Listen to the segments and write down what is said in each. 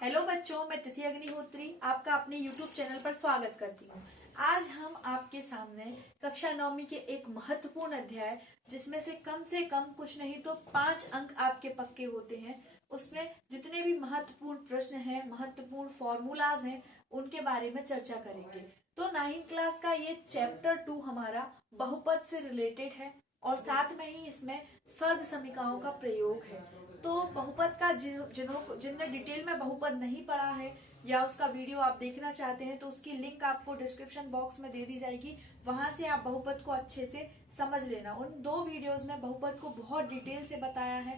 Hello बच्चों, मैं तिथि अग्निहोत्री आपका अपने YouTube चैनल पर स्वागत करती हूँ। आज हम आपके सामने कक्षा 9वीं के एक महत्वपूर्ण अध्याय, जिसमें से कम कुछ नहीं तो 5 अंक आपके पक्के होते हैं, उसमें जितने भी महत्वपूर्ण प्रश्न हैं, महत्वपूर्ण फॉर्मूलाज हैं, उनके बारे में चर्चा करेंगे। तो 9th क्लास का ये चैप्टर 2 हमारा बहुपद से रिलेटेड है और साथ में ही इसमें सर्व समीकरणों का प्रयोग है। तो बहुपद का जिनने डिटेल में बहुपद नहीं पढ़ा है या उसका वीडियो आप देखना चाहते हैं तो उसकी लिंक आपको डिस्क्रिप्शन बॉक्स में दे दी जाएगी। वहां से आप बहुपद को अच्छे से समझ लेना। उन 2 वीडियोस में बहुपद को बहुत डिटेल से बताया है।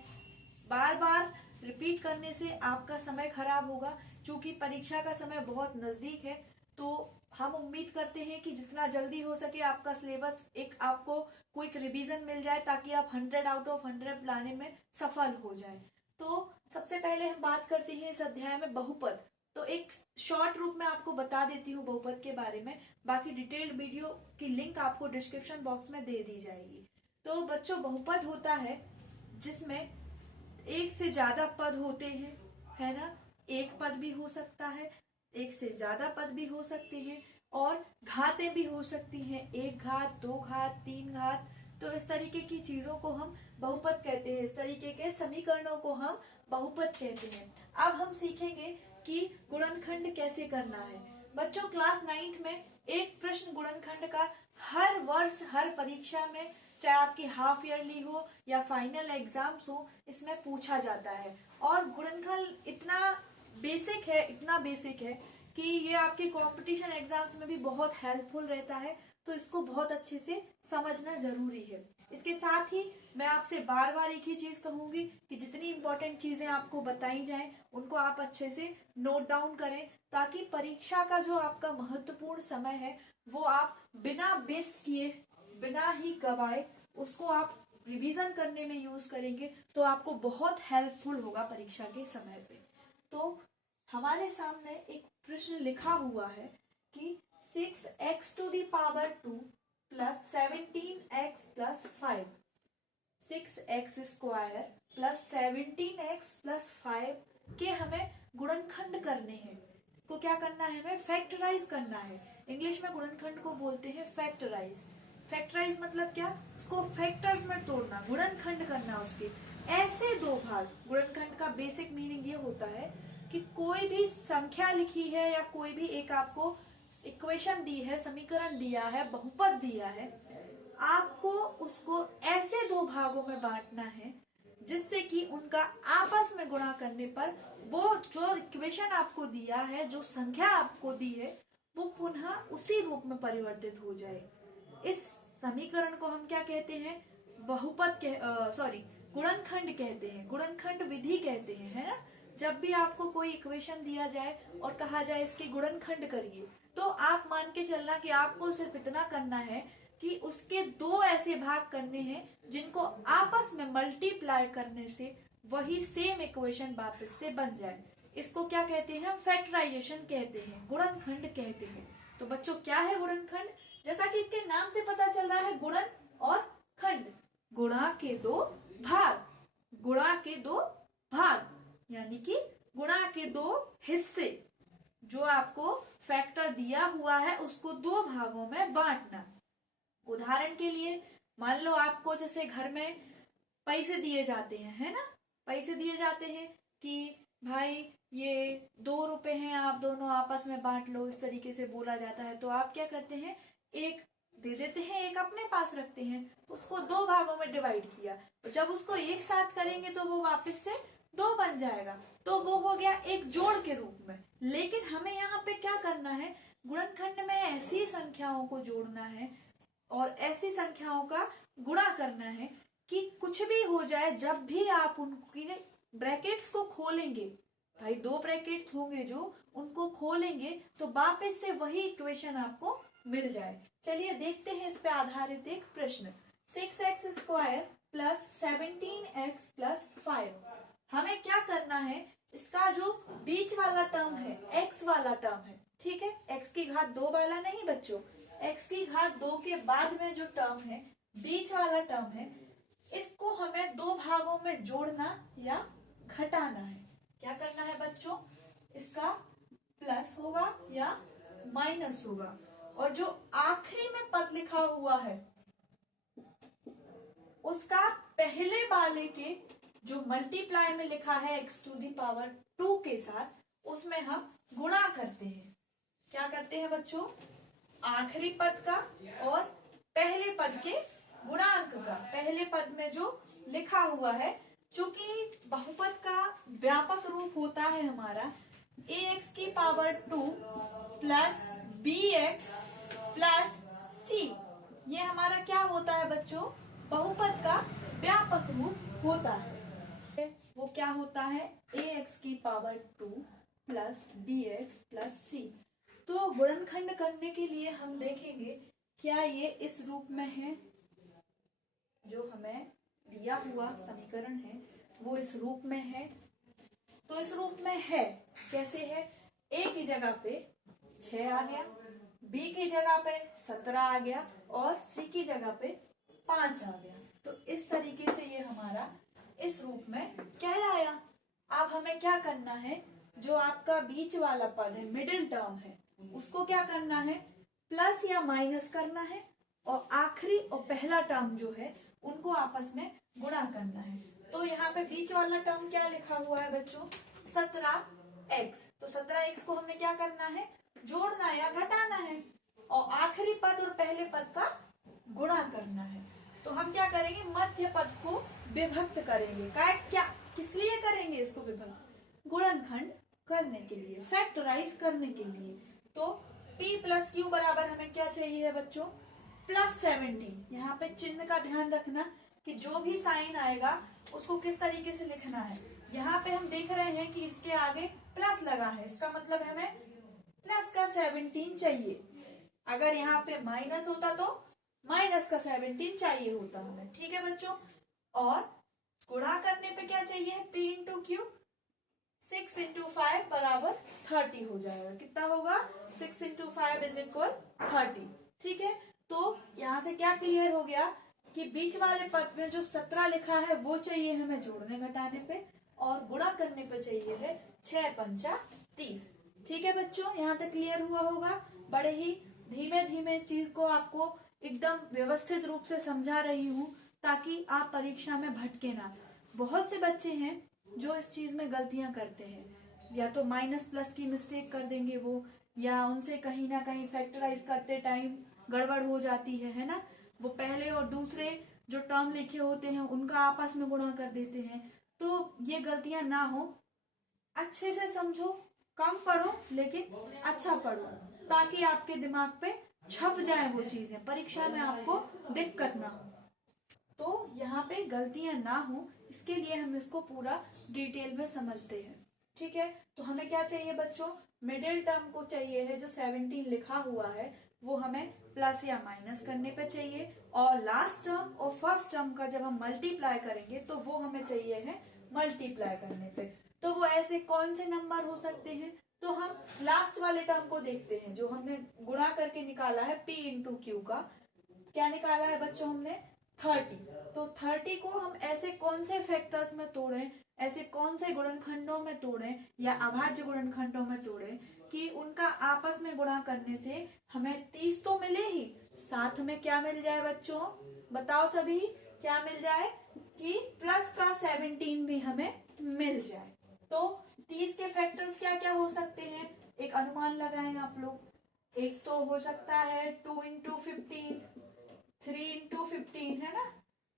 बार बार रिपीट करने से आपका समय खराब होगा। चूंकि परीक्षा का समय बहुत नजदीक है, तो हम उम्मीद करते हैं कि जितना जल्दी हो सके आपका सिलेबस एक आपको क्विक रिवीजन मिल जाए, ताकि आप 100 आउट ऑफ 100 लाने में सफल हो जाए। तो सबसे पहले हम बात करते हैं इस अध्याय में बहुपद। तो एक शॉर्ट रूप में आपको बता देती हूँ बहुपद के बारे में। बाकी डिटेल्ड वीडियो की लिंक आपको डिस्क्रिप्शन बॉक्स में दे दी जाएगी। तो बच्चों, बहुपद होता है जिसमें एक से ज्यादा पद होते हैं, है ना। एक पद भी हो सकता है, एक से ज्यादा पद भी हो सकते हैं और घातें भी हो सकती हैं, 1 घात, 2 घात, 3 घात। तो इस तरीके की चीजों को हम बहुपद कहते हैं। इस तरीके के समीकरणों को हम बहुपद कहते हैं। अब हम सीखेंगे कि गुणनखंड कैसे करना है। बच्चों, क्लास 9th में एक प्रश्न गुणनखंड का हर वर्ष हर परीक्षा में, चाहे आपकी हाफ ईयरली हो या फाइनल एग्जाम्स हो, इसमें पूछा जाता है। और गुणनखंड इतना बेसिक है कि ये आपके कंपटीशन एग्जाम्स में भी बहुत हेल्पफुल रहता है। तो इसको बहुत अच्छे से समझना जरूरी है। इसके साथ ही मैं आपसे बार बार एक ही चीज कहूंगी कि जितनी इंपॉर्टेंट चीजें आपको बताई जाएं, उनको आप अच्छे से नोट डाउन करें, ताकि परीक्षा का जो आपका महत्वपूर्ण समय है वो आप बिना बेस किए, बिना ही गवाए उसको आप रिवीजन करने में यूज करेंगे, तो आपको बहुत हेल्पफुल होगा परीक्षा के समय पे। तो हमारे सामने एक प्रश्न लिखा हुआ है कि 6x to the power 2 plus 17x plus 5, 6x square plus 17x plus 5 के हमें गुणनखंड करने हैं। को क्या करना है? हमें फैक्टराइज करना है। इंग्लिश में गुणनखंड को बोलते हैं फैक्टराइज। फैक्टराइज मतलब क्या? उसको फैक्टर्स में तोड़ना, गुणनखंड करना उसके। ऐसे 2 भाग। गुणनखंड का बेसिक मीनिंग ये होता है कि कोई भी संख्या लिखी है या कोई भी एक आपको इक्वेशन दी है, समीकरण दिया है, बहुपद दिया है, आपको उसको ऐसे 2 भागों में बांटना है जिससे कि उनका आपस में गुणा करने पर वो जो इक्वेशन आपको दिया है, जो संख्या आपको दी है, वो पुनः उसी रूप में परिवर्तित हो जाए। इस समीकरण को हम क्या कहते हैं? गुणनखंड कहते हैं, गुणनखंड विधि कहते हैं, है ना। जब भी आपको कोई इक्वेशन दिया जाए और कहा जाए इसके गुणनखंड करिए, तो आप मान के चलना कि आपको सिर्फ इतना करना है कि उसके 2 ऐसे भाग करने हैं जिनको आपस में मल्टीप्लाई करने से वही सेम इक्वेशन वापस से बन जाए। इसको क्या कहते हैं? हम फैक्टराइजेशन कहते हैं, गुणनखंड कहते हैं। तो बच्चों, क्या है गुणनखंड? जैसा कि इसके नाम से पता चल रहा है, गुणन और खंड, गुणा के 2 भाग, गुणा के 2 भाग, यानी कि गुणा के 2 हिस्से। जो आपको फैक्टर दिया हुआ है उसको 2 भागों में बांटना। उदाहरण के लिए मान लो आपको जैसे घर में पैसे दिए जाते हैं, है ना। पैसे दिए जाते हैं कि भाई ये 2 रुपए हैं, आप दोनों आपस में बांट लो, इस तरीके से बोला जाता है। तो आप क्या करते हैं? एक दे देते हैं, एक अपने पास रखते हैं। तो उसको 2 भागों में डिवाइड किया, तो जब उसको एक साथ करेंगे तो वो वापस से 2 बन जाएगा। तो वो हो गया एक जोड़ के रूप में। लेकिन हमें यहाँ पे क्या करना है? गुणनखंड में ऐसी संख्याओं को जोड़ना है और ऐसी संख्याओं का गुणा करना है कि कुछ भी हो जाए, जब भी आप उनकी ब्रैकेट्स को खोलेंगे, भाई 2 ब्रैकेट्स होंगे जो, उनको खोलेंगे तो वापस से वही इक्वेशन आपको मिल जाए। चलिए देखते हैं इस पे आधारित एक प्रश्न। 6x square plus 17x plus 5। हमें क्या करना है? इसका जो बीच वाला टर्म है, x वाला टर्म है, ठीक है, x की घात 2 वाला नहीं बच्चों, x की घात 2 के बाद में जो टर्म है, बीच वाला टर्म है, इसको हमें 2 भागों में जोड़ना या घटाना है। क्या करना है बच्चों? प्लस होगा या माइनस होगा। और जो आखिरी में पद लिखा हुआ है उसका पहले वाले के जो मल्टीप्लाई में लिखा है x टू दी पावर 2 के साथ उसमें हम गुणा करते हैं। क्या करते हैं बच्चों? आखिरी पद का और पहले पद के गुणांक का। पहले पद में जो लिखा हुआ है, चूंकि बहुपद का व्यापक रूप होता है हमारा ax की power 2 plus bx plus c, ये हमारा क्या होता है बच्चों? बहुपद का व्यापक रूप होता है। वो क्या होता है? ax की power 2 plus bx plus c। तो गुणनखंड करने के लिए हम देखेंगे क्या ये इस रूप में है, जो हमें दिया हुआ समीकरण है वो इस रूप में है। तो इस रूप में है, कैसे है? a की जगह पे 6 आ गया, b की जगह पे 17 आ गया और c की जगह पे 5 आ गया। तो इस तरीके से ये हमारा इस रूप में कहलाया। अब हमें क्या करना है? जो आपका बीच वाला पद है, मिडिल टर्म है, उसको क्या करना है? प्लस या माइनस करना है और आखिरी और पहला टर्म जो है उनको आपस में गुणा करना है। तो यहाँ पे बीच वाला टर्म क्या लिखा हुआ है बच्चों? 17x। तो 17x को हमने क्या करना है? जोड़ना या घटाना है और आखिरी पद और पहले पद का गुणा करना है। तो हम क्या करेंगे? मध्य पद को विभक्त करेंगे। क्या किस लिए करेंगे इसको विभक्त? गुणनखंड करने के लिए, फैक्टराइज करने के लिए। तो p प्लस क्यू बराबर हमें क्या चाहिए है बच्चों? प्लस 17। यहाँ पे चिन्ह का ध्यान रखना कि जो भी साइन आएगा उसको किस तरीके से लिखना है। यहाँ पे हम देख रहे हैं कि इसके आगे प्लस लगा है, इसका मतलब हमें प्लस का 17 चाहिए। अगर यहाँ पे माइनस होता तो माइनस का 17 चाहिए होता हमें। ठीक है बच्चों? और गुणा करने पे क्या चाहिए? p इंटू क्यू, 6 इंटू 5 बराबर 30 हो जाएगा। कितना होगा? 6 इंटू 5 इज इक्वल 30। ठीक है, तो यहाँ से क्या क्लियर हो गया कि बीच वाले पद में जो 17 लिखा है वो चाहिए हमें जोड़ने घटाने पे, और गुणा करने पे चाहिए है 6 पंचा 30। ठीक है बच्चों, यहाँ तक क्लियर हुआ होगा। बड़े ही धीमे धीमे इस चीज को आपको एकदम व्यवस्थित रूप से समझा रही हूँ ताकि आप परीक्षा में भटके ना। बहुत से बच्चे हैं जो इस चीज में गलतियां करते हैं, या तो माइनस प्लस की मिस्टेक कर देंगे वो, या उनसे कहीं ना कहीं फैक्टराइज करते टाइम गड़बड़ हो जाती है ना। वो पहले और दूसरे जो टर्म लिखे होते हैं उनका आपस में गुणा कर देते हैं। तो ये गलतियां ना हो, अच्छे से समझो, कम पढ़ो लेकिन अच्छा पढ़ो, ताकि आपके दिमाग पे छप जाए वो चीजें, परीक्षा में आपको दिक्कत ना हो। तो यहाँ पे गलतियां ना हो इसके लिए हम इसको पूरा डिटेल में समझते हैं। ठीक है, तो हमें क्या चाहिए बच्चों? मिडिल टर्म को चाहिए है, जो 17 लिखा हुआ है वो हमें प्लस या माइनस करने पे चाहिए, और लास्ट टर्म और फर्स्ट टर्म का जब हम मल्टीप्लाई करेंगे तो वो हमें चाहिए है मल्टीप्लाई करने पे। तो वो ऐसे कौन से नंबर हो सकते हैं? तो हम लास्ट वाले टर्म को देखते हैं, जो हमने गुणा करके निकाला है p इंटू क्यू का। क्या निकाला है बच्चों हमने? 30। तो 30 को हम ऐसे कौन से फैक्टर्स में तोड़ें, ऐसे कौन से गुणनखंडों में तोड़ें या अभाज्य गुणनखंडों में तोड़ें कि उनका आपस में गुणा करने से हमें 30 तो मिले ही, साथ में क्या मिल जाए बच्चों? बताओ सभी, क्या मिल जाए? कि प्लस का 17 भी हमें मिल जाए। तो 30 के फैक्टर्स क्या क्या हो सकते हैं? एक अनुमान लगाएं आप लोग। एक तो हो सकता है 2 इंटू 15, 3 इंटू 15 है ना,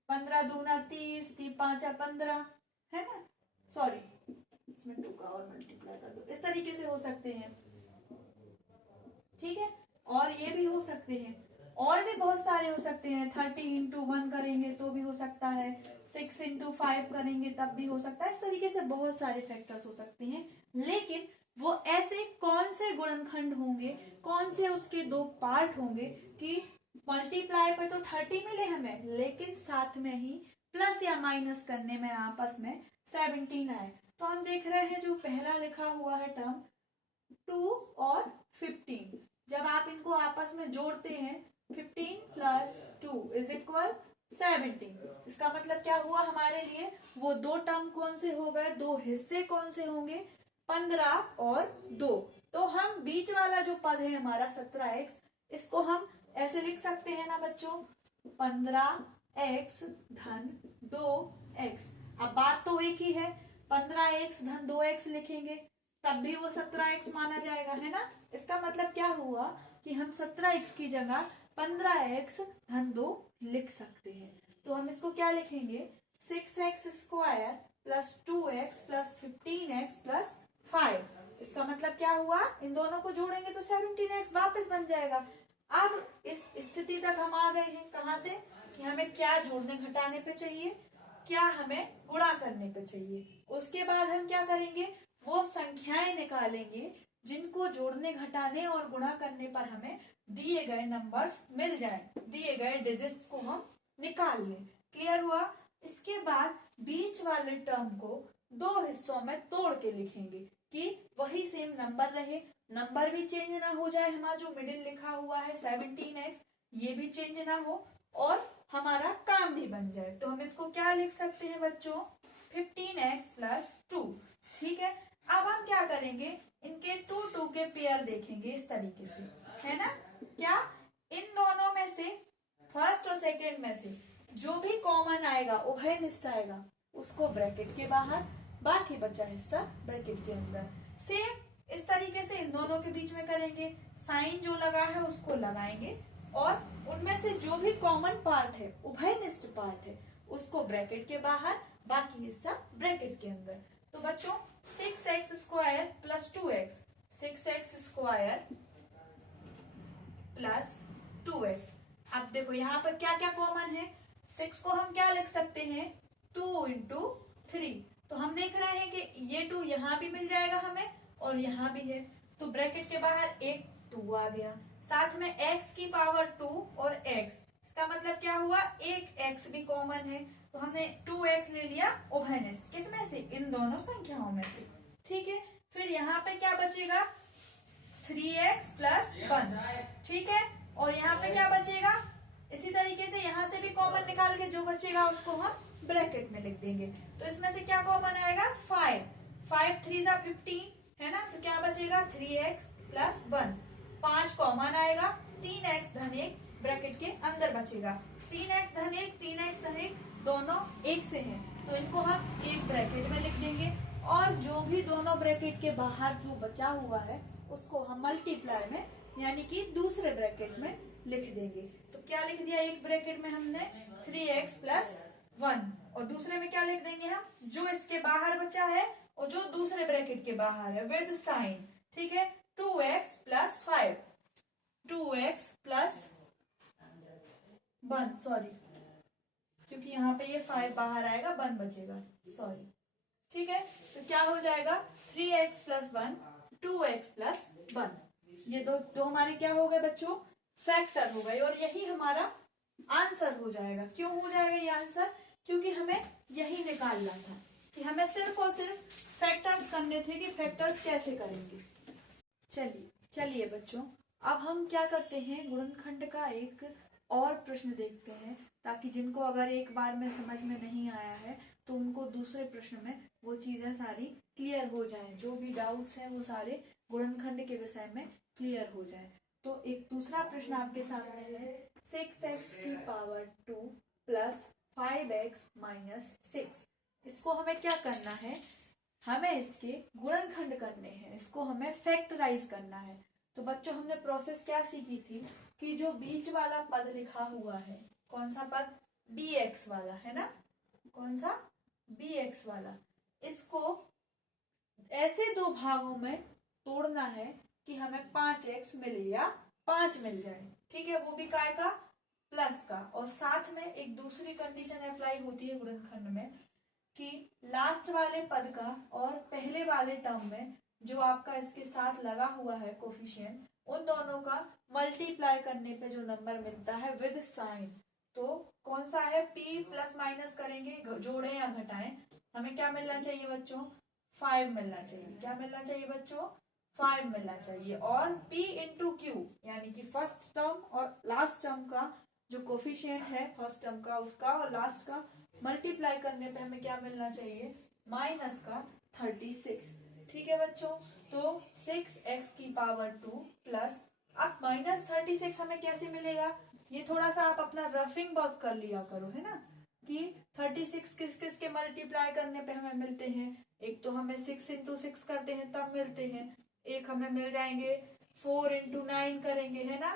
15 दूना 30, 5 15 है ना, सॉरी इसमें 2 का और मल्टीप्लाई कर दो, इस तरीके से हो सकते हैं। ठीक है, और ये भी हो सकते हैं, और भी बहुत सारे हो सकते हैं। 30 इंटू 1 करेंगे तो भी हो सकता है, 6 इंटू 5 करेंगे तब भी हो सकता है। इस तरीके से बहुत सारे फैक्टर्स हो सकते हैं, लेकिन वो ऐसे कौन से गुणनखंड होंगे, कौन से उसके दो पार्ट होंगे कि मल्टीप्लाई पर तो 30 मिले हमें, लेकिन साथ में ही प्लस या माइनस करने में आपस में 17 आए। तो हम देख रहे हैं जो पहला लिखा हुआ है टर्म 2 और 15, जब आप इनको आपस में जोड़ते हैं 15 प्लस 2 इज इक्वल 17। इसका मतलब क्या हुआ हमारे लिए? वो दो टर्म कौन से हो गए, दो हिस्से कौन से होंगे? 15 और 2। तो हम बीच वाला जो पद है हमारा 17x, इसको हम ऐसे लिख सकते हैं ना बच्चों, 15x धन 2x। अब बात तो एक ही है, 15x धन 2x लिखेंगे तब भी वो 17x माना जाएगा, है ना। इसका मतलब क्या हुआ कि हम 17x की जगह 15x धन 2 लिख सकते हैं। तो हम इसको क्या लिखेंगे, 6x square plus 2x plus 15x plus 5। इसका मतलब क्या हुआ, इन दोनों को जोड़ेंगे तो 17x वापस बन जाएगा। अब इस स्थिति तक हम आ गए हैं, कहां से, कि हमें क्या जोड़ने घटाने पे चाहिए, क्या हमें गुणा करने पे चाहिए। उसके बाद हम क्या करेंगे, वो संख्याएं निकालेंगे जिनको जोड़ने घटाने और गुणा करने पर हमें दिए गए नंबर्स मिल जाएं, दिए गए डिजिट्स को हम निकाल लें। क्लियर हुआ। इसके बाद बीच वाले टर्म को दो हिस्सों में तोड़ के लिखेंगे कि वही सेम नंबर रहे, नंबर भी चेंज ना हो जाए, हमारा जो मिडिल लिखा हुआ है 17x ये भी चेंज ना हो और हमारा काम भी बन जाए। तो हम इसको क्या लिख सकते हैं बच्चों, 15x प्लस 2। ठीक है, अब हम क्या करेंगे, इनके 2 के पेयर देखेंगे इस तरीके से, है ना। क्या, इन दोनों में से फर्स्ट और सेकेंड में से जो भी कॉमन आएगा, उभयनिष्ठ आएगा, उसको ब्रैकेट के बाहर, बाकी बचा हिस्सा ब्रैकेट के अंदर। सेम इस तरीके से इन दोनों के बीच में करेंगे, साइन जो लगा है उसको लगाएंगे और उनमें से जो भी कॉमन पार्ट है, उभयनिष्ठ पार्ट है, उसको ब्रैकेट के बाहर, बाकी हिस्सा ब्रैकेट के अंदर। तो बच्चों 6x square plus 2x, 6x square plus 2x। अब देखो यहाँ पर क्या क्या कॉमन है, 6 को हम क्या लिख सकते हैं, 2 इंटू 3। तो हम देख रहे हैं कि ये 2 यहाँ भी मिल जाएगा हमें और यहाँ भी है, तो ब्रैकेट के बाहर एक 2 आ गया, साथ में x की पावर 2 और x। इसका मतलब क्या हुआ, एक x भी कॉमन है, तो हमने 2x ले लिया उभयनिष्ठ, किसमें से, इन दोनों संख्याओं में से। ठीक है, फिर यहाँ पे क्या बचेगा, 3x प्लस 1। ठीक है, और यहाँ पे क्या बचेगा, इसी तरीके से यहाँ से भी कॉमन निकाल के जो बचेगा उसको हम ब्रैकेट में लिख देंगे। तो इसमें से क्या कॉमन आएगा, 5, 5 3 जा 15, है ना। तो क्या बचेगा, 3x प्लस 1। 5 कॉमन आएगा, 3x धन 1 ब्रैकेट के अंदर बचेगा, 3x धन 1, 3x धन 1 दोनों एक से हैं, तो इनको हम एक ब्रैकेट में लिख देंगे और जो भी दोनों ब्रैकेट के बाहर जो बचा हुआ है उसको हम मल्टीप्लाई में, यानी कि दूसरे ब्रैकेट में लिख देंगे। तो क्या लिख दिया, एक ब्रैकेट में हमने 3x प्लस 1 और दूसरे में क्या लिख देंगे हम, जो इसके बाहर बचा है और जो दूसरे ब्रैकेट के बाहर है विद साइन। ठीक है, 2x plus 5, 2x plus 1, sorry क्योंकि यहाँ पे ये 5 बाहर आएगा, 1 बचेगा, सॉरी। ठीक है, तो क्या हो जाएगा, 3x प्लस 1, 2x प्लस 1। ये दो हमारे क्या हो गए बच्चों, फैक्टर हो गए और यही हमारा आंसर हो जाएगा। क्यों हो जाएगा ये आंसर, क्योंकि हमें यही निकालना था कि हमें सिर्फ और सिर्फ फैक्टर्स करने थे कि फैक्टर्स कैसे करेंगे। चलिए बच्चों, अब हम क्या करते हैं, गुणनखंड का एक और प्रश्न देखते हैं, ताकि जिनको अगर एक बार में समझ में नहीं आया है तो उनको दूसरे प्रश्न में वो चीजें सारी क्लियर हो जाएं, जो भी डाउट्स हैं वो सारे गुणनखंड के विषय में क्लियर हो जाएं। तो एक दूसरा प्रश्न आपके सामने है, 6x की पावर 2 प्लस 5x माइनस 6। इसको हमें क्या करना है, हमें इसके गुणनखंड करने हैं, इसको हमें फैक्टराइज करना है। तो बच्चों हमने प्रोसेस क्या सीखी थी कि जो बीच वाला पद लिखा हुआ है, कौन सा पद, bx वाला, है ना, कौन सा, bx वाला, इसको ऐसे दो भागों में तोड़ना है कि हमें 5x मिले या 5 मिल जाए। ठीक है, वो भी काय का, प्लस का। और साथ में एक दूसरी कंडीशन अप्लाई होती है गुणनखंड में कि लास्ट वाले पद का और पहले वाले टर्म में जो आपका इसके साथ लगा हुआ है कोफिशिएंट, उन दोनों का मल्टीप्लाई करने पे जो नंबर मिलता है विद साइन, तो कौन सा है, p प्लस माइनस करेंगे, जोड़े या घटाएं, हमें क्या मिलना चाहिए बच्चों, 5 मिलना चाहिए। क्या मिलना चाहिए बच्चों, 5 मिलना चाहिए। और p इंटू क्यू, यानी कि फर्स्ट टर्म और लास्ट टर्म का जो कोफिशिएंट है, फर्स्ट टर्म का उसका और लास्ट का मल्टीप्लाई करने पे हमें क्या मिलना चाहिए, माइनस का 36। ठीक है बच्चों, तो 6x की पावर 2 प्लस, अब -36 हमें कैसे मिलेगा, ये थोड़ा सा आप अपना रफिंग वर्क कर लिया करो, है ना, कि 36 किस किस के मल्टीप्लाई करने पे हमें मिलते हैं। एक तो हमें 6 इंटू 6 करते हैं तब मिलते हैं, एक हमें मिल जाएंगे 4 इंटू 9 करेंगे, है ना,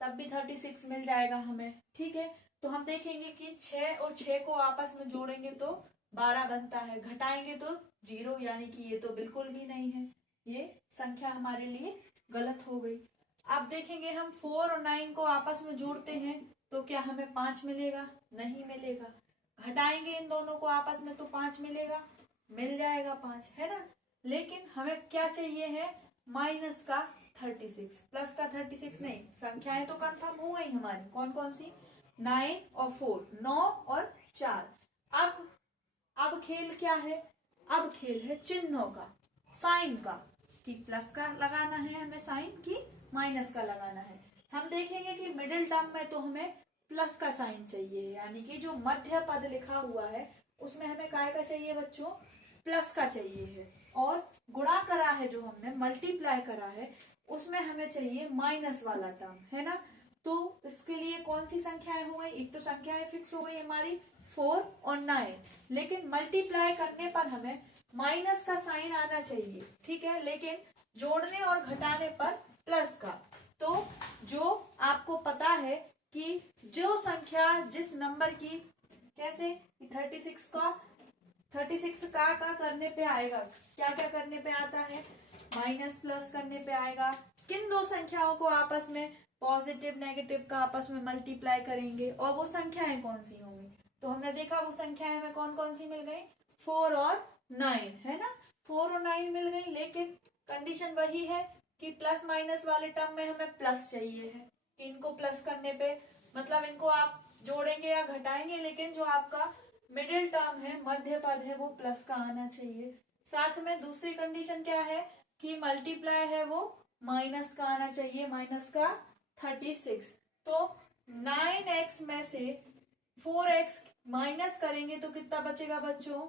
तब भी 36 मिल जाएगा हमें। ठीक है, तो हम देखेंगे कि 6 और 6 को आपस में जोड़ेंगे तो 12 बनता है, घटाएंगे तो 0, यानी कि ये तो बिल्कुल भी नहीं है, ये संख्या हमारे लिए गलत हो गई। अब देखेंगे हम 4 और 9 को आपस में जोड़ते हैं तो क्या हमें 5 मिलेगा, नहीं मिलेगा। घटाएंगे इन दोनों को आपस में तो 5 मिलेगा, मिल जाएगा 5, है ना। लेकिन हमें क्या चाहिए है, माइनस का 36, प्लस का 36 नहीं। संख्याएं तो कंफर्म हो गई हमारी, कौन कौन सी, 9 और 4, 9 और 4। अब खेल क्या है, अब खेल है चिन्हों का, साइन का, कि प्लस का लगाना है हमें साइन, की माइनस का लगाना है। हम देखेंगे कि मिडिल टर्म में तो हमें प्लस का साइन चाहिए, यानी कि जो मध्य पद लिखा हुआ है उसमें हमें काय का चाहिए बच्चों, प्लस का चाहिए है। और गुणा करा है जो हमने, मल्टीप्लाई करा है, उसमें हमें चाहिए माइनस वाला टर्म, है ना। तो इसके लिए कौन सी संख्याएं हो गई, एक तो संख्याएं फिक्स हो गई हमारी 4 और 9, लेकिन मल्टीप्लाई करने पर हमें माइनस का साइन आना चाहिए, ठीक है, लेकिन जोड़ने और घटाने पर प्लस का। तो जो आपको पता है कि जो संख्या जिस नंबर की, कैसे 36 का करने पे आएगा, क्या क्या करने पे आता है, माइनस प्लस करने पे आएगा। किन दो संख्याओं को आपस में, पॉजिटिव नेगेटिव का आपस में मल्टीप्लाई करेंगे, और वो संख्याएं कौन सी होंगी, तो हमने देखा वो संख्याएं हमें कौन कौन सी मिल गई, 4 और 9, है ना, 4 और 9 मिल गई। लेकिन कंडीशन वही है कि प्लस माइनस वाले टर्म में हमें प्लस चाहिए है, कि इनको प्लस करने पे, मतलब इनको आप जोड़ेंगे या घटाएंगे, लेकिन जो आपका मिडिल टर्म है, मध्य पद है, वो प्लस का आना चाहिए। साथ में दूसरी कंडीशन क्या है कि मल्टीप्लाई है वो माइनस का आना चाहिए, माइनस का 36। तो 9x में से 4x माइनस करेंगे तो कितना बचेगा बच्चों,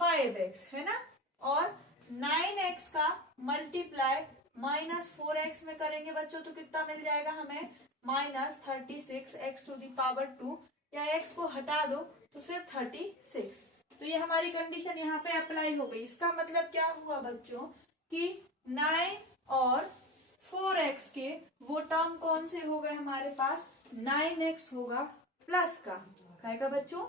5x, है ना। और 9x का मल्टीप्लाई -4x में करेंगे बच्चों तो कितना मिल जाएगा हमें, -36 x टू दी पावर 2, या x को हटा दो तो सिर्फ 36। तो ये हमारी कंडीशन यहाँ पे अप्लाई हो गई। इसका मतलब क्या हुआ बच्चों कि 9 और 4x के वो टर्म कौन से हो गए हमारे पास, 9x होगा प्लस का, काय का बच्चों,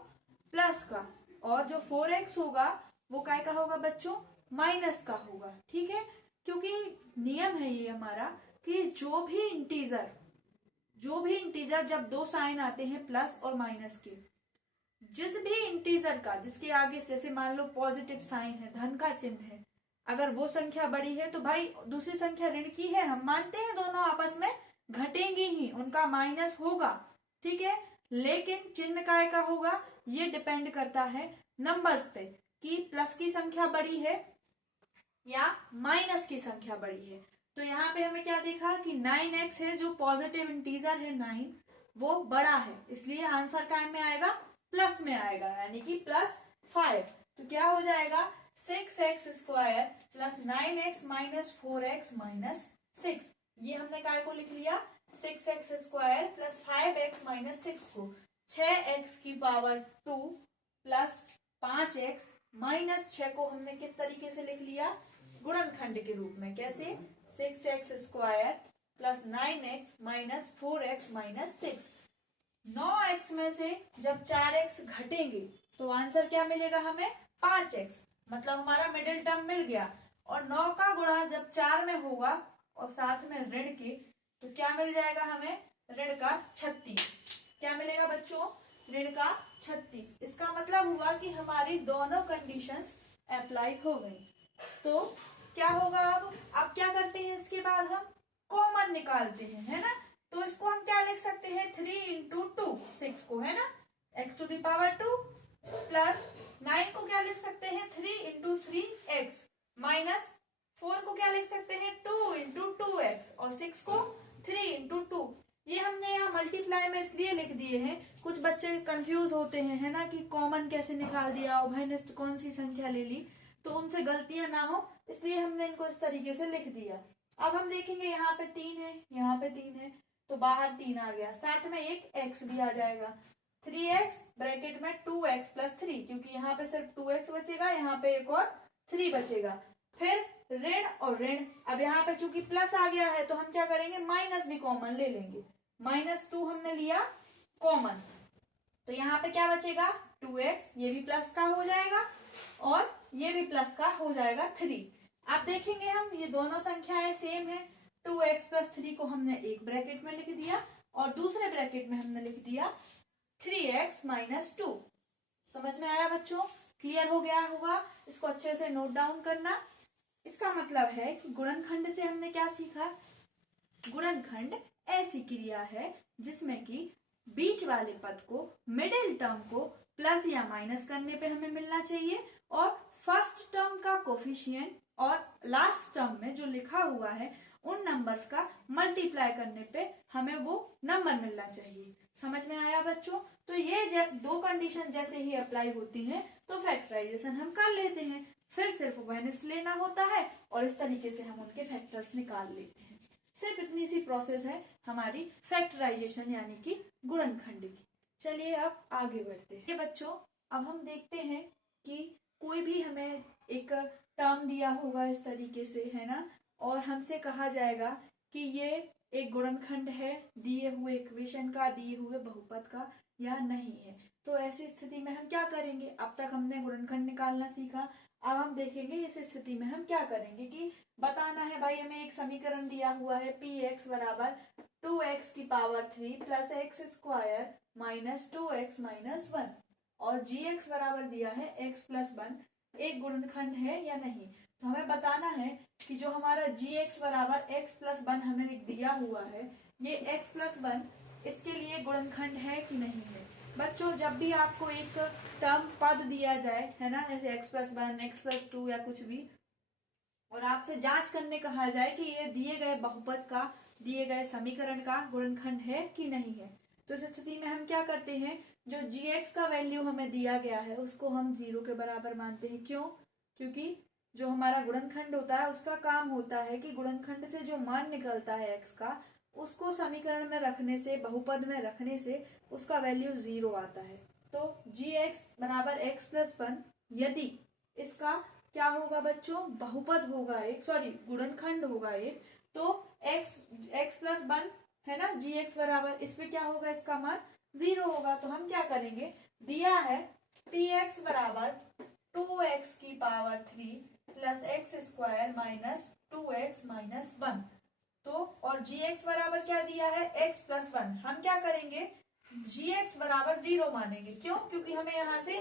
प्लस का, और जो 4x होगा वो काय का होगा बच्चों, माइनस का होगा। ठीक है, क्योंकि नियम है ये हमारा कि जो भी इंटीजर जब दो साइन आते हैं प्लस और माइनस के, जिस भी इंटीजर का जिसके आगे जैसे मान लो पॉजिटिव साइन है, धन का चिन्ह है, अगर वो संख्या बड़ी है तो भाई दूसरी संख्या ऋण की है, हम मानते हैं दोनों आपस में घटेंगी ही, उनका माइनस होगा, ठीक है। लेकिन चिन्ह काय का होगा, ये डिपेंड करता है नंबर्स पे कि प्लस की संख्या बड़ी है या माइनस की संख्या बड़ी है। तो यहाँ पे हमें क्या देखा कि 9x है, जो पॉजिटिव इंटीजर है 9, वो बड़ा है, इसलिए आंसर काय में आएगा, प्लस में आएगा, यानी कि +5। तो क्या हो जाएगा, 6x² plus 9x minus 4x minus 6। ये हमने काय को लिख लिया, 6x² प्लस 5x माइनस 6 को, 6x की पावर 2 प्लस 5x माइनस 6 को हमने किस तरीके से लिख लिया, गुणनखंड के रूप में। कैसे, 6x² plus 9x minus 4x minus 6। 9x में से जब 4x घटेंगे तो आंसर क्या मिलेगा हमें, 5x, मतलब हमारा मिडिल टर्म मिल गया। और 9 का गुणा जब 4 में होगा और साथ में ऋण के, तो क्या मिल जाएगा हमें, ऋण का 36। क्या मिलेगा बच्चों, ऋण का 36। इसका मतलब हुआ कि हमारी दोनों कंडीशंस अप्लाई हो गई। तो क्या होगा, अब क्या करते हैं, इसके बाद हम कॉमन निकालते हैं, है ना। तो इसको हम क्या लिख सकते हैं, 3 इंटू 2, 6 को, है ना, x to the power 2 plus 9 को क्या लिख सकते हैं, 3 इंटू 3x माइनस 4 को क्या लिख सकते हैं, 2 इंटू 2x, और 6 को 3 इंटू 2। ये हमने यहाँ मल्टीप्लाई में इसलिए लिख दिए हैं, कुछ बच्चे कंफ्यूज होते हैं, है ना, कि कॉमन कैसे निकाल दिया, उभयनिष्ठ कौन सी संख्या ले ली, तो उनसे गलतियां ना हो इसलिए हमने इनको इस तरीके से लिख दिया। अब हम देखेंगे यहाँ पे 3 है, यहाँ पे 3 है, तो बाहर 3 आ गया, साथ में एक x भी आ जाएगा, 3x ब्रैकेट में 2x प्लस 3, क्योंकि यहाँ पे सिर्फ 2x बचेगा, यहाँ पे एक और 3 बचेगा। फिर ऋण और ऋण, अब यहाँ पे चूंकि प्लस आ गया है तो हम क्या करेंगे, माइनस भी कॉमन ले लेंगे, -2 हमने लिया कॉमन, तो यहाँ पे क्या बचेगा 2x, ये भी प्लस का हो जाएगा और ये भी प्लस का हो जाएगा 3। अब देखेंगे हम ये दोनों संख्याएं सेम है, 2x प्लस 3 को हमने एक ब्रैकेट में लिख दिया और दूसरे ब्रैकेट में हमने लिख दिया 3x माइनस 2। समझ में आया बच्चों, क्लियर हो गया होगा, इसको अच्छे से नोट डाउन करना। इसका मतलब है कि गुणनखंड से हमने क्या सीखा, गुणनखंड ऐसी क्रिया है जिसमें कि बीच वाले पद को, मिडिल टर्म को प्लस या माइनस करने पे हमें मिलना चाहिए और फर्स्ट टर्म का कोफिशिएंट और लास्ट टर्म में जो लिखा हुआ है उन नंबर्स का मल्टीप्लाई करने पे हमें वो नंबर मिलना चाहिए। समझ में आया बच्चों, तो ये दो कंडीशन जैसे ही अप्लाई होती हैं तो फैक्टराइजेशन हम कर लेते हैं, फिर सिर्फ वाइनस लेना होता है और इस तरीके से हम उनके फैक्टर्स निकाल लेते हैं। सिर्फ इतनी सी प्रोसेस है हमारी फैक्टराइजेशन यानी कि गुणनखंड की। चलिए अब आगे बढ़ते हैं। ये बच्चों अब हम देखते हैं कि कोई भी हमें एक टर्म दिया होगा इस तरीके से, है ना, और हमसे कहा जाएगा कि ये एक गुणनखंड है दिए हुए इक्वेशन का, दिए हुए बहुपद का या नहीं है। तो ऐसी स्थिति में हम क्या करेंगे, अब तक हमने गुणनखंड निकालना सीखा, अब हम देखेंगे इस स्थिति में हम क्या करेंगे कि बताना है भाई हमें एक समीकरण दिया हुआ है px बराबर 2x की power 3 plus x square minus 2x minus 1 और gx बराबर दिया है x प्लस 1, एक गुणनखंड है या नहीं। तो हमें बताना है कि जो हमारा gx बराबर x प्लस 1 हमें दिया हुआ है, ये x प्लस 1 इसके लिए गुणनखंड है कि नहीं है। बच्चों जब भी आपको एक टर्म पद दिया जाए, है ना, जैसे x प्लस 1, x प्लस 2 या कुछ भी, और आपसे जांच करने कहा जाए कि ये दिए गए बहुपद का, दिए गए समीकरण का गुणनखंड है कि नहीं है, तो इस स्थिति में हम क्या करते हैं, जो gx का वैल्यू हमें दिया गया है उसको हम 0 के बराबर मानते हैं। क्यों, क्योंकि जो हमारा गुणनखंड होता है उसका काम होता है कि गुणनखंड से जो मान निकलता है x का, उसको समीकरण में रखने से, बहुपद में रखने से उसका वैल्यू 0 आता है। तो gx बराबर x प्लस 1 यदि इसका क्या होगा बच्चों, बहुपद होगा एक, सॉरी गुणनखंड होगा एक, तो x प्लस 1 है ना, gx बराबर इस पे क्या होगा, इसका मान 0 होगा। तो हम क्या करेंगे, दिया है px बराबर 2x की power 3 plus x square minus 2x minus 1, तो और gx बराबर क्या दिया है, x प्लस 1, हम क्या करेंगे gx बराबर 0 मानेंगे। क्यों, क्योंकि हमें यहाँ से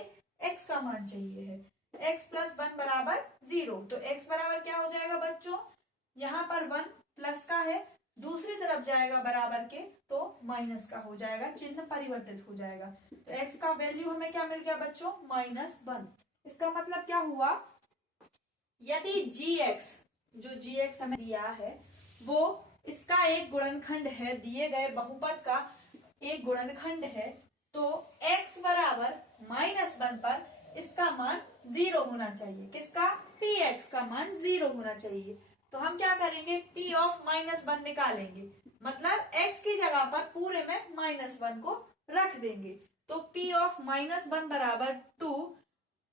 x का मान चाहिए है, x प्लस 1 बराबर 0, तो x बराबर क्या हो जाएगा बच्चों, यहाँ पर 1 प्लस का है, दूसरी तरफ जाएगा बराबर के तो माइनस का हो जाएगा, चिन्ह परिवर्तित हो जाएगा। तो x का वैल्यू हमें क्या मिल गया बच्चों, -1। इसका मतलब क्या हुआ, यदि gx, जो gx हमें दिया है वो इसका एक गुणनखंड है, दिए गए बहुपद का एक गुणनखंड है, तो x बराबर -1 पर इसका मान 0 होना चाहिए। किसका, px का मान 0 होना चाहिए। तो हम क्या करेंगे, p ऑफ -1 निकालेंगे, मतलब x की जगह पर पूरे में -1 को रख देंगे। तो p ऑफ -1 बराबर 2,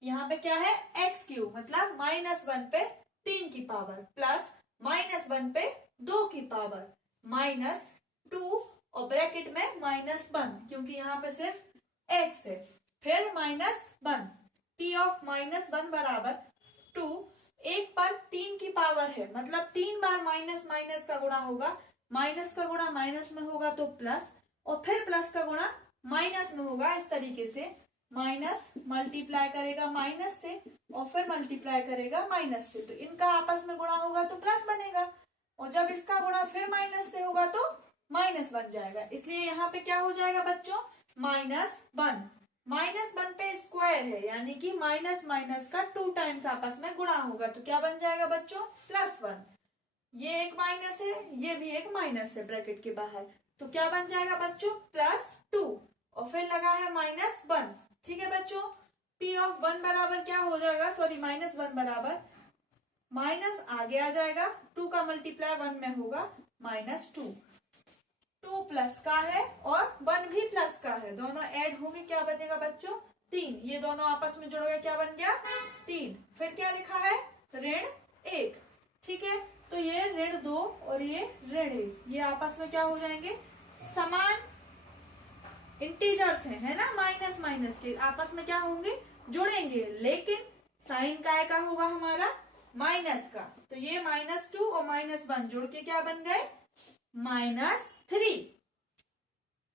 यहाँ पे क्या है x क्यूब, मतलब -1 पे 3 की पावर प्लस -1 पे 2 की पावर -2 और ब्रैकेट में -1, क्योंकि यहाँ पे सिर्फ x है, फिर -1, p ऑफ -1 बराबर 2, एक पर 3 की पावर है, मतलब 3 बार माइनस माइनस का गुणा होगा, माइनस का गुणा माइनस में होगा तो प्लस, और फिर प्लस का गुणा माइनस में होगा। इस तरीके से माइनस मल्टीप्लाई करेगा माइनस से और फिर मल्टीप्लाई करेगा माइनस से, तो इनका आपस में गुणा होगा तो प्लस बनेगा, और जब इसका गुणा फिर माइनस से होगा तो माइनस बन जाएगा। इसलिए यहाँ पे क्या हो जाएगा बच्चों, -1, -1 पे स्क्वायर है, यानी कि माइनस माइनस का 2 टाइम्स आपस में गुणा होगा, तो क्या बन जाएगा बच्चों, +1। ये एक माइनस है, ये भी एक माइनस है ब्रैकेट के बाहर, तो क्या बन जाएगा बच्चों, +2 और फिर लगा है -1। ठीक है बच्चों, p ऑफ 1 बराबर क्या हो जाएगा, सॉरी -1 बराबर माइनस आगे आ जाएगा, 2 का मल्टीप्लाई 1 में होगा -2। 2 प्लस का है और 1 भी प्लस का है, दोनों ऐड होंगे, क्या बनेगा बच्चों 3। ये दोनों आपस में जुड़ गए, क्या बन गया 3। फिर क्या लिखा है ऋण 1, ठीक है। तो ये ऋण 2 और ये ऋण 1, ये आपस में क्या हो जाएंगे, समान इंटीजर्स है ना, माइनस माइनस के आपस में क्या होंगे, जुड़ेंगे, लेकिन साइन काय का होगा हमारा माइनस का। तो ये -2 और -1 जुड़ के क्या बन गए -3,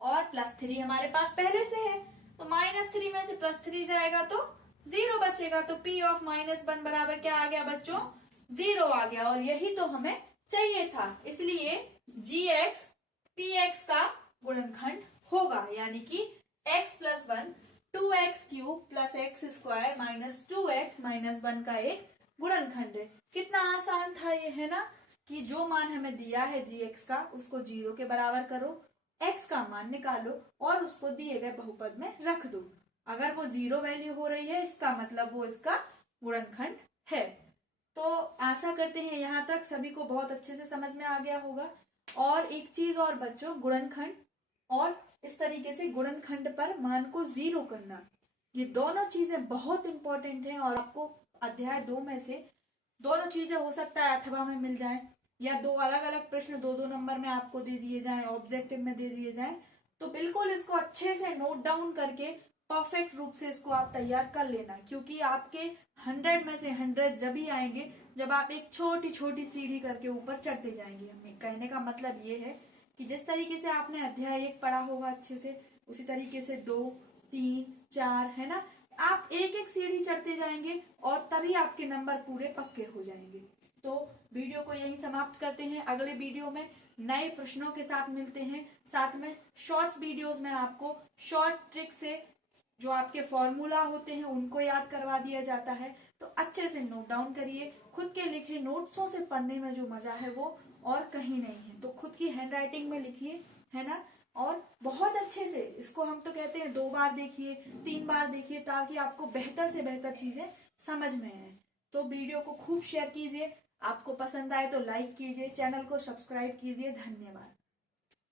और +3 हमारे पास पहले से है, तो -3 में से +3 जाएगा तो 0 बचेगा। तो P ऑफ -1 बराबर क्या आ गया बच्चों 0 आ गया, और यही तो हमें चाहिए था। इसलिए gx px का गुणनखंड होगा, यानी कि x + 1 2x³ + x² - 2x - 1 का एक गुणनखंड है। कितना आसान था ये, है ना, कि जो मान हमें दिया है gx का उसको 0 के बराबर करो, x का मान निकालो और उसको दिए गए बहुपद में रख दो। अगर वो 0 वैल्यू हो रही है, इसका मतलब वो इसका गुणनखंड है। तो आशा करते हैं यहाँ तक सभी को बहुत अच्छे से समझ में आ गया होगा। और एक चीज और बच्चों, गुणनखंड और इस तरीके से गुणनखंड पर मान को 0 करना, ये दोनों चीजें बहुत इंपॉर्टेंट हैं। और आपको अध्याय 2 में से दोनों चीजें हो सकता है अथवा में मिल जाए, या 2 अलग अलग प्रश्न 2-2 नंबर में आपको दे दिए जाएं, ऑब्जेक्टिव में दे दिए जाएं। तो बिल्कुल इसको अच्छे से नोट डाउन करके परफेक्ट रूप से इसको आप तैयार कर लेना, क्योंकि आपके 100 में से 100 जब ही आएंगे जब आप एक छोटी छोटी सीढ़ी करके ऊपर चढ़ते जाएंगे। हमें कहने का मतलब ये है कि जिस तरीके से आपने अध्याय 1 पढ़ा होगा अच्छे से, उसी तरीके से 2, 3, 4, है ना, आप एक एक सीढ़ी चढ़ते जाएंगे और तभी आपके नंबर पूरे पक्के हो जाएंगे। तो वीडियो को यहीं समाप्त करते हैं, अगले वीडियो में नए प्रश्नों के साथ मिलते हैं। साथ में शॉर्ट्स वीडियोस में आपको शॉर्ट ट्रिक से जो आपके फॉर्मूला होते हैं उनको याद करवा दिया जाता है। तो अच्छे से नोट डाउन करिए, खुद के लिखे नोट्सों से पढ़ने में जो मजा है वो और कहीं नहीं है। तो खुद की हैंडराइटिंग में लिखिए, है ना, और बहुत अच्छे से इसको, हम तो कहते हैं 2 बार देखिए, 3 बार देखिए, ताकि आपको बेहतर से बेहतर चीजें समझ में आए। तो वीडियो को खूब शेयर कीजिए, आपको पसंद आए तो लाइक कीजिए, चैनल को सब्सक्राइब कीजिए। धन्यवाद।